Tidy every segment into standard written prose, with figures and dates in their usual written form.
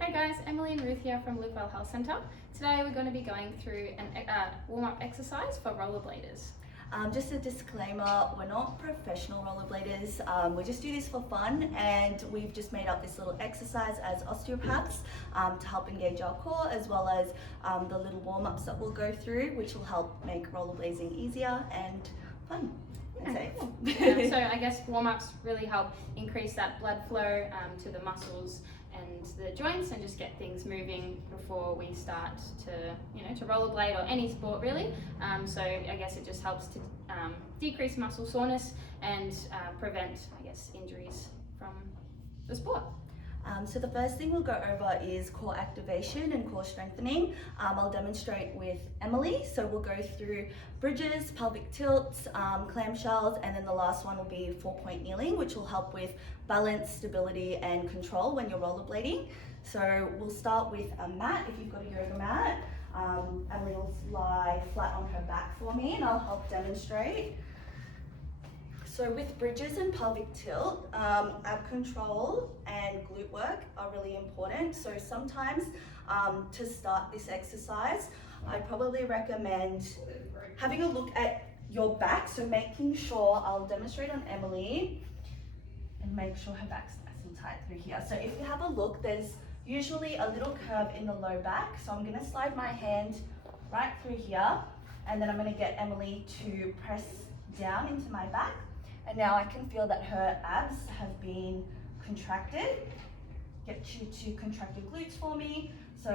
Hey guys, Emily and Ruth here from Live Well Health Centre. Today we're going to be going through an warm-up exercise for rollerbladers. Just a disclaimer, we're not professional rollerbladers, we just do this for fun, and we've just made up this little exercise as osteopaths to help engage our core, as well as the little warm-ups that we'll go through, which will help make rollerblading easier and fun and safe. So I guess warm-ups really help increase that blood flow to the muscles and the joints, and just get things moving before we start to rollerblade or any sport really. So I guess it just helps to decrease muscle soreness and prevent, injuries from the sport. So the first thing we'll go over is core activation and core strengthening. I'll demonstrate with Emily. So we'll go through bridges, pelvic tilts, clamshells, and then the last one will be 4-point kneeling, which will help with balance, stability, and control when you're rollerblading. So we'll start with a mat, if you've got a yoga mat. Emily will lie flat on her back for me, and I'll help demonstrate. So with bridges and pelvic tilt, ab control and glute work are really important. So sometimes to start this exercise, I'd probably recommend having a look at your back. So making sure, I'll demonstrate on Emily, and make sure her back's nice and tight through here. So if you have a look, there's usually a little curve in the low back. So I'm gonna slide my hand right through here, and then I'm gonna get Emily to press down into my back. And now I can feel that her abs have been contracted. Get you to contract your glutes for me. So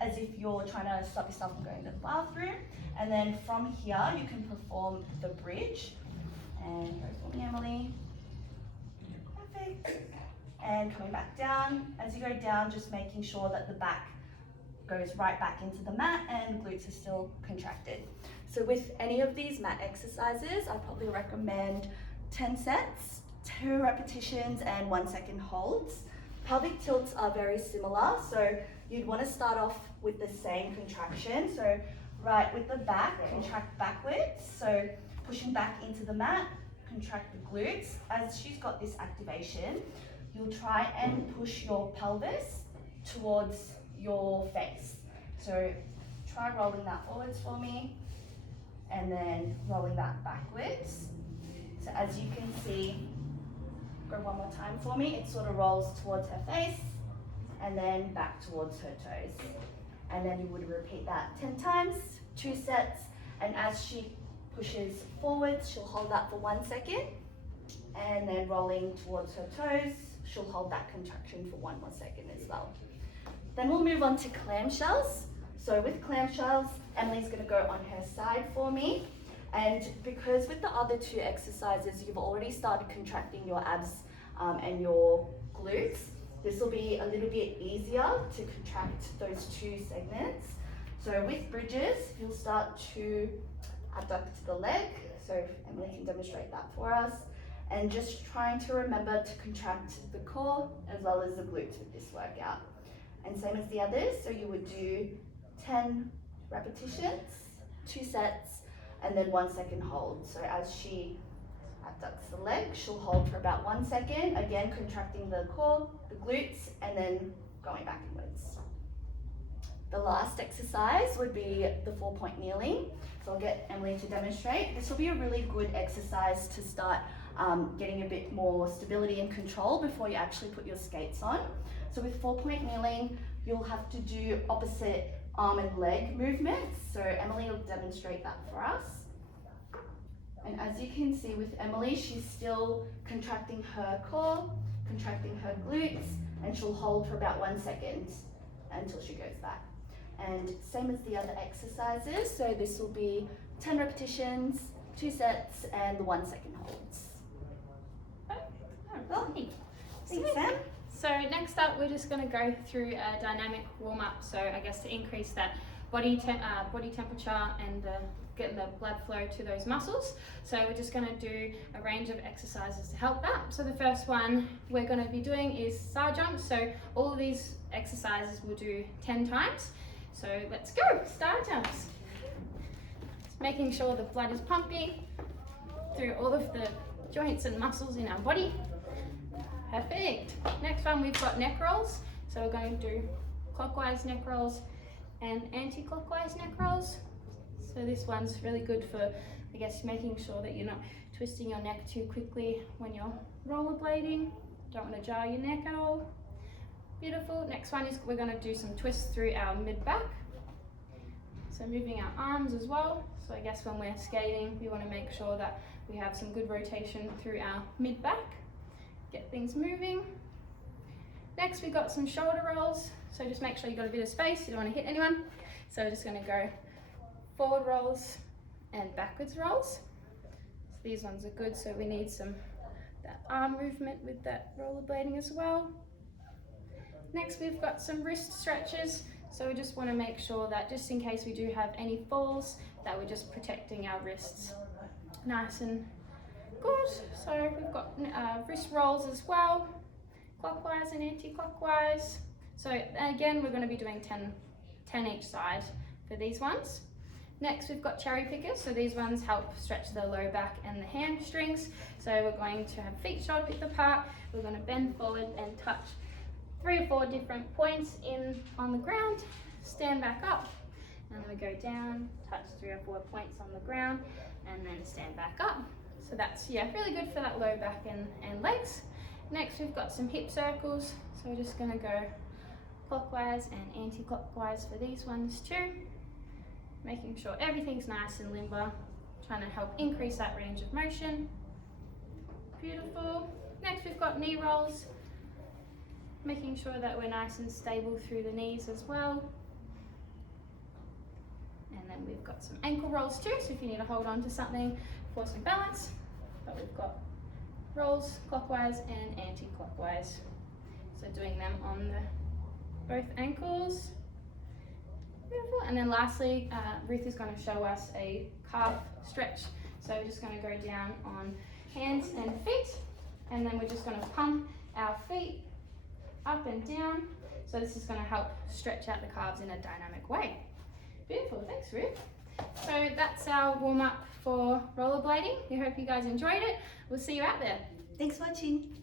as if you're trying to stop yourself from going to the bathroom. And then from here, you can perform the bridge. And go for me, Emily. Perfect. And coming back down. As you go down, just making sure that the back goes right back into the mat and glutes are still contracted. So with any of these mat exercises, I probably recommend 10 sets, 2 repetitions, and 1 second holds. Pelvic tilts are very similar, so you'd want to start off with the same contraction. So right with the back, contract backwards. So pushing back into the mat, contract the glutes. As she's got this activation, you'll try and push your pelvis towards your face. So try rolling that forwards for me, and then rolling that backwards. So as you can see, go one more time for me, it sort of rolls towards her face and then back towards her toes. And then you would repeat that 10 times, 2 sets, and as she pushes forwards, she'll hold that for 1 second, and then rolling towards her toes, she'll hold that contraction for 1 more second as well. Then we'll move on to clamshells. So with clamshells, Emily's gonna go on her side for me. And because with the other 2 exercises, you've already started contracting your abs and your glutes, this will be a little bit easier to contract those 2 segments. So with bridges, you'll start to abduct the leg. So Emily can demonstrate that for us. And just trying to remember to contract the core as well as the glutes with this workout. And same as the others, so you would do 10 repetitions, 2 sets, and then 1 second hold. So as she abducts the leg, she'll hold for about 1 second, again contracting the core, the glutes, and then going back inwards. The last exercise would be the 4-point kneeling. So I'll get Emily to demonstrate. This will be a really good exercise to start getting a bit more stability and control before you actually put your skates on. So with 4-point kneeling, you'll have to do opposite arm and leg movements. So Emily will demonstrate that for us. And as you can see with Emily, she's still contracting her core, contracting her glutes, and she'll hold for about 1 second until she goes back. And same as the other exercises, so this will be 10 repetitions, 2 sets, and 1 second holds. Thanks, Sam. So next up, we're just going to go through a dynamic warm-up. So I guess to increase that body temperature and get the blood flow to those muscles. So we're just going to do a range of exercises to help that. So the first one we're going to be doing is star jumps. So all of these exercises we'll do 10 times. So let's go, star jumps. Just making sure the blood is pumping through all of the joints and muscles in our body. Perfect. Next one, we've got neck rolls. So we're going to do clockwise neck rolls and anti-clockwise neck rolls. So this one's really good for, I guess, making sure that you're not twisting your neck too quickly when you're rollerblading. Don't want to jar your neck at all. Beautiful. Next one is we're going to do some twists through our mid-back. So moving our arms as well. So I guess when we're skating, we want to make sure that we have some good rotation through our mid-back. Get things moving. Next, we've got some shoulder rolls. So just make sure you've got a bit of space. You don't want to hit anyone. So we're just going to go forward rolls and backwards rolls. So these ones are good. So we need some that arm movement with that rollerblading as well. Next, we've got some wrist stretches. So we just want to make sure that just in case we do have any falls, that we're just protecting our wrists nice and good. So we've got wrist rolls as well, clockwise and anti-clockwise. So again, we're going to be doing 10 each side for these ones. Next, we've got cherry pickers. So these ones help stretch the low back and the hamstrings. So we're going to have feet shoulder width apart. We're going to bend forward and touch 3 or 4 different points in on the ground. Stand back up, and then we go down, touch 3 or 4 points on the ground, and then stand back up. So that's really good for that low back and legs. Next, we've got some hip circles. So we're just going to go clockwise and anti-clockwise for these ones too. Making sure everything's nice and limber, trying to help increase that range of motion. Beautiful. Next, we've got knee rolls. Making sure that we're nice and stable through the knees as well. And then we've got some ankle rolls too, so if you need to hold on to something for some balance. But we've got rolls clockwise and anti-clockwise. So doing them on both ankles. Beautiful. And then lastly, Ruth is going to show us a calf stretch. So we're just going to go down on hands and feet, and then we're just going to pump our feet up and down. So this is going to help stretch out the calves in a dynamic way. Beautiful, thanks Ruth. So that's our warm up for rollerblading. We hope you guys enjoyed it. We'll see you out there. Thanks for watching.